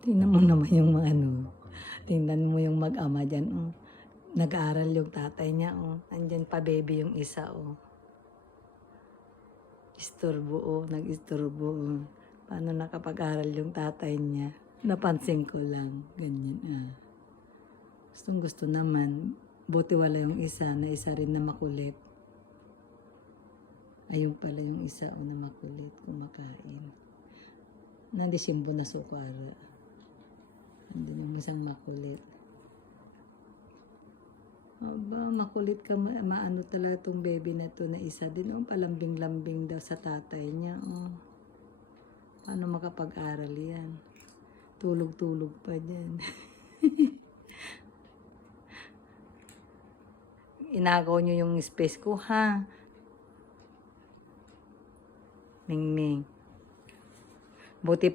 Tingnan mo naman yung mga ano. Tingnan mo yung mag-ama dyan. Oh. Nag-aaral yung tatay niya. Oh. Andyan pa baby yung isa. Oh. Isturbo. Oh. Nag-isturbo. Oh. Paano nakapag-aral yung tatay niya? Napansin ko lang. Ganyan. Ah. Gustong gusto naman. Buti wala yung isa na isa rin na makulit. Ayun pala yung isa na makulit. Kumakain. Nandisimbo na sukara. Andun yung isang makulit. Aba, makulit ka. Maano talaga itong baby na to na isa din. Oh, palambing-lambing daw sa tatay niya. Oh. Paano makapag-aral yan? Tulog-tulog pa dyan. Inagaw nyo yung space ko, ha? Ming-ming. Buti pa.